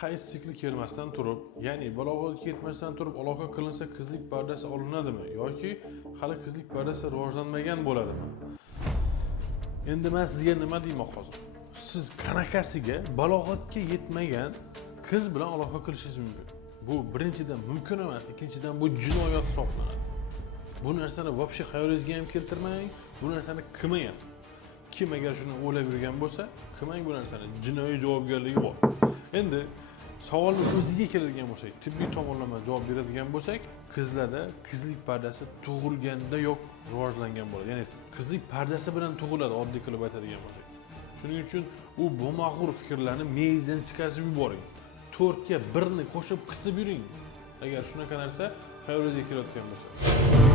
hayz sikli kelmasdan turib, ya'ni balog'atga yetmasdan turib aloqa qilinsa qizlik pardasi olinadimi yoki hali qizlik pardasi rivojlanmagan bo'ladimi? Endi men sizga nima deyman hozir? Siz qanaqasiga balog'atga yetmagan qiz bilan aloqa qilishingiz mumkin? Bu birinchidan mumkin emas, ikkinchidan bu jinoyat hisoblanadi. Bu narsani vobshe xayolingizga ham keltirmang, bu narsani qilmang. Kim agar shuni o'ylab yurgan bo'lsa, qilmang bu narsani. Jinoiy javobgarligi bor. Endi savolni o'ziga keladigan bo'lsak, tibbiy tomonlama javob beradigan bo'lsak, qizlarda qizlik pardasi tug'ilganda yo'q rivojlangan bo'ladi. Ya'ni qizlik pardasi bilan tug'iladi, oddiy qilib aytadigan bo'lsak. Shuning uchun u bo'mag'ur fikrlarni miyangizdan chiqarib yuboring. 4 ga 1 ni qo'shib qisib yuring. Agar shunaqa narsa xayolingizga kelayotgan bo'lsa.